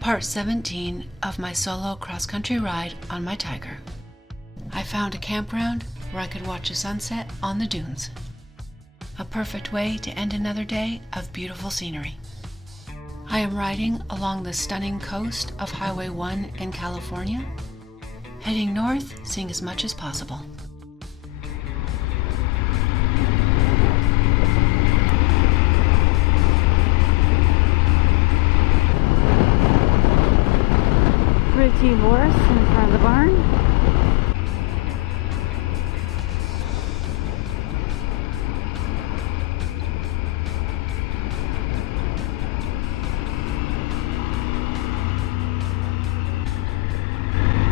Part 17 of my solo cross-country ride on my Tiger. I found a campground where I could watch a sunset on the dunes. A perfect way to end another day of beautiful scenery. I am riding along the stunning coast of Highway 1 in California, heading north, seeing as much as possible. Pretty horse in front of the barn.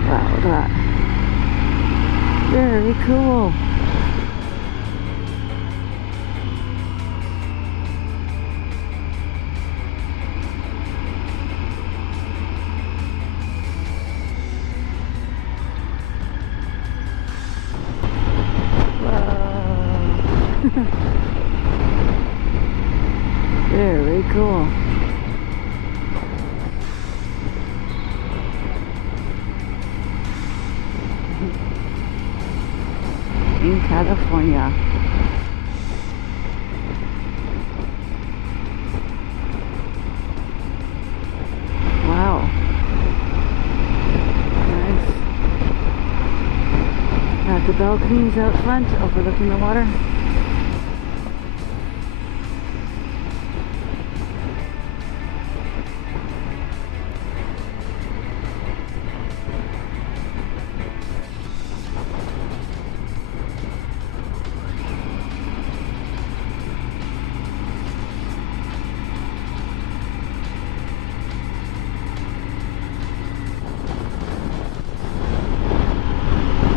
Wow, look at that. Very cool. Very cool. In California. Wow. Nice. Got the balconies out front overlooking the water.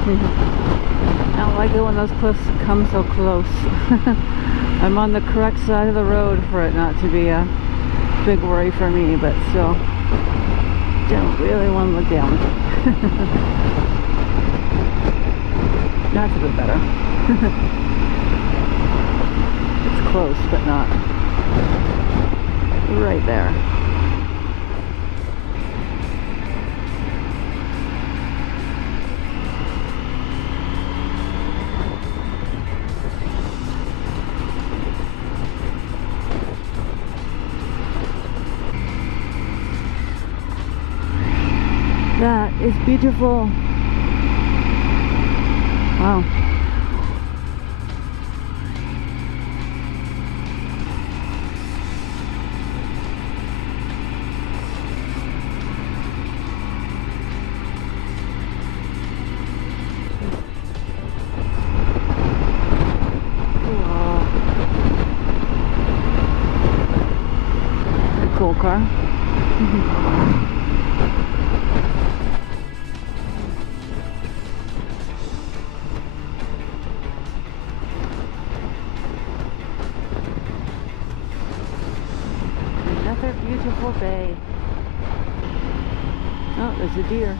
I don't like it when those cliffs come so close. I'm on the correct side of the road for it not to be a big worry for me, but still don't really want to look down. That's a bit better. It's close, but not right there. That is beautiful. Wow. Cool. Cool car. Another beautiful bay. Oh, there's a deer.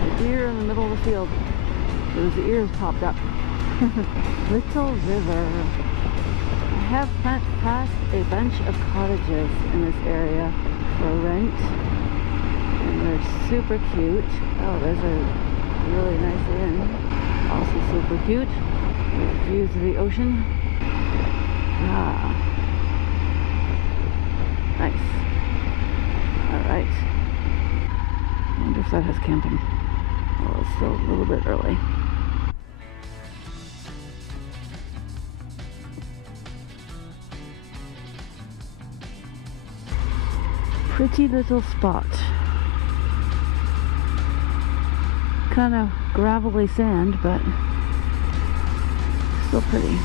A deer in the middle of the field. Those ears popped up. Little river. I have passed a bunch of cottages in this area for rent. And they're super cute. Oh, there's a really nice inn. Also super cute. With views of the ocean. Ah. Nice. Alright. I wonder if that has camping. Oh, it's still a little bit early. Pretty little spot. Kind of gravelly sand, but still pretty.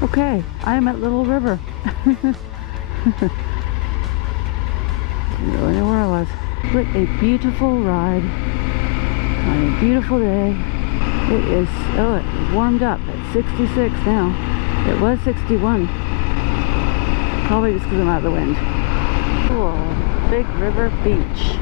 Okay, I'm at Little River. Didn't really know where I was. What a beautiful ride on a beautiful day. It is, oh, it warmed up at 66 now. It was 61. Probably just because I'm out of the wind. Cool. Big River Beach.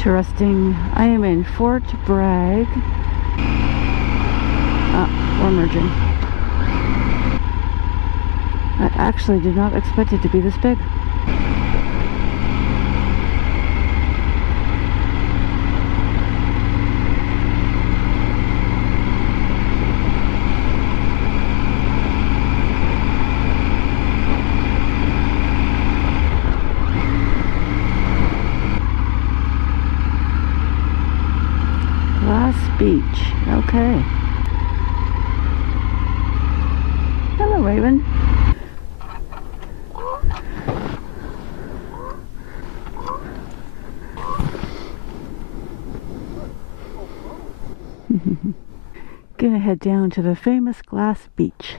Interesting. I am in Fort Bragg. We're merging. I actually did not expect it to be this big. Beach. Okay. Hello, Raven. Gonna head down to the famous glass beach.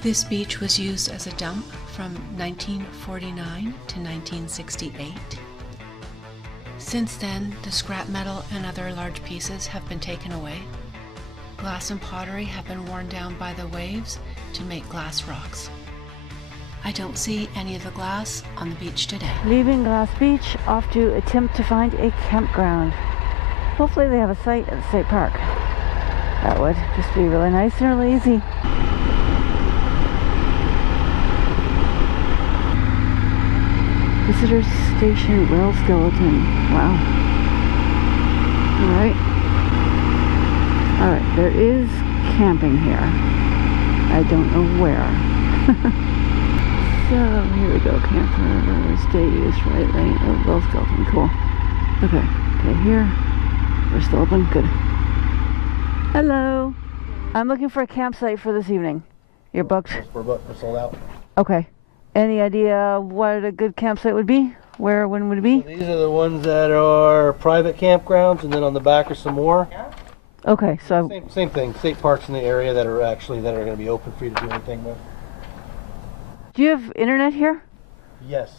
This beach was used as a dump from 1949 to 1968. Since then, the scrap metal and other large pieces have been taken away. Glass and pottery have been worn down by the waves to make glass rocks. I don't see any of the glass on the beach today. Leaving Glass Beach, off to attempt to find a campground. Hopefully they have a site at the state park. That would just be really nice and really easy. Visitor Station Rail Skeleton. Wow. Alright, there is camping here. I don't know where. So, here we go. Camper, stay use, right lane. Oh, rail skeleton. Cool. Okay, here. We're still open. Good. Hello. I'm looking for a campsite for this evening. You're booked? We're booked. We're sold out. Okay. Any idea what a good campsite would be? Where, when would it be? So these are the ones that are private campgrounds, and then on the back are some more. Okay, so Same thing. State parks in the area that are going to be open for you to do anything with. do you have internet here? Yes.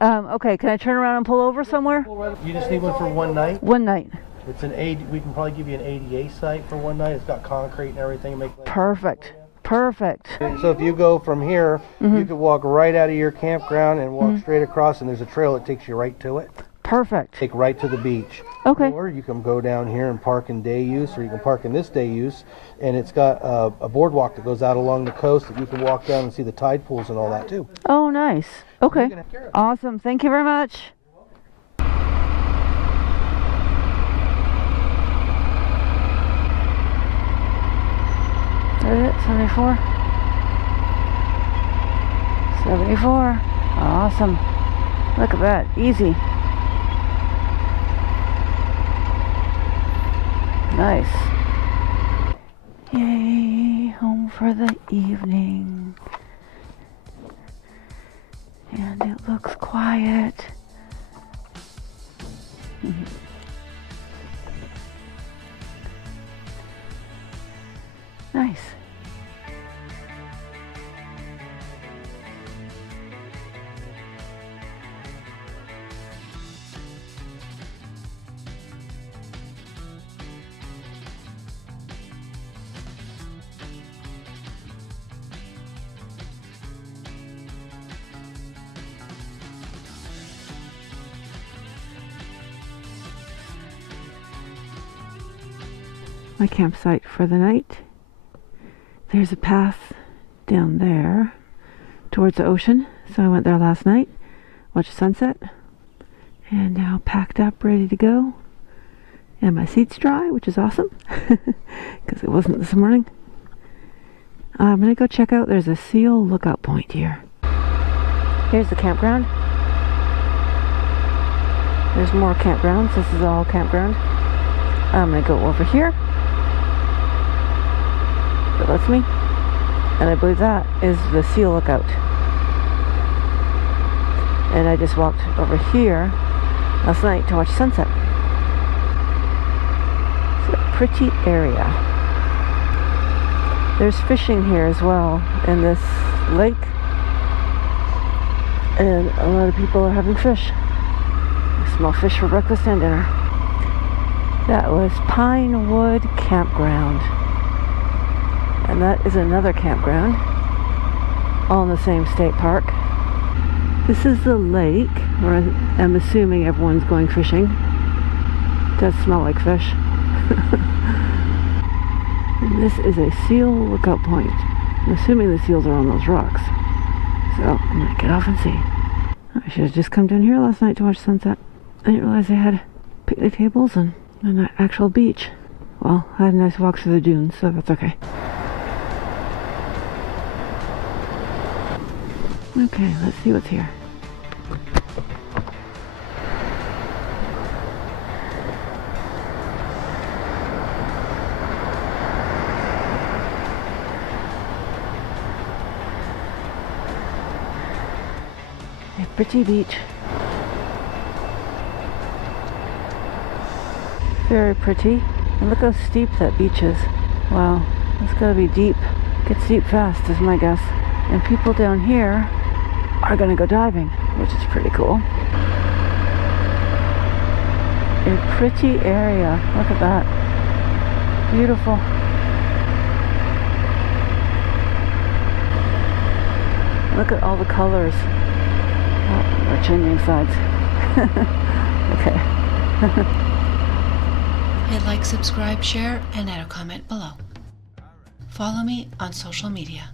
Okay, can I turn around and pull over somewhere? You just need one for one night. One night. It's an we can probably give you an ADA site for one night. It's got concrete and everything. Perfect. Perfect. So if you go from here, you could walk right out of your campground and walk straight across, and there's a trail that takes you right to it. Perfect. Take right to the beach. Okay. Or you can go down here and park in day use, or you can park in this day use, and it's got a boardwalk that goes out along the coast that you can walk down and see the tide pools and all that too. Oh, nice. Okay. Awesome. Thank you very much. Is that it? 74? 74. Awesome. Look at that. Easy. Nice. Yay, home for the evening. And it looks quiet. Nice. My campsite for the night. There's a path down there towards the ocean, so I went there last night, watched the sunset, and now packed up, ready to go. And my seat's dry, which is awesome, because it wasn't this morning. I'm gonna go check out, there's a seal lookout point here. Here's the campground. There's more campgrounds, this is all campground. I'm gonna go over here. That lets me, and I believe that is the seal lookout. And I just walked over here last night to watch sunset. It's a pretty area. There's fishing here as well in this lake, and a lot of people are having fish. Small fish for breakfast and dinner. That was Pinewood Campground. And that is another campground, all in the same state park. This is the lake where I'm assuming everyone's going fishing. It does smell like fish. And this is a seal lookout point. I'm assuming the seals are on those rocks. So I'm gonna get off and see. I should have just come down here last night to watch sunset. I didn't realize they had picnic tables and an actual beach. Well, I had a nice walk through the dunes, so that's okay. Okay, let's see what's here. A pretty beach. Very pretty. And look how steep that beach is. Wow, it's gotta be deep. Gets deep fast is my guess. And people down here are gonna go diving, which is pretty cool. A pretty area. Look at that. Beautiful. Look at all the colors. Oh, we're changing sides. Okay. Hit like, subscribe, share, and add a comment below. Follow me on social media.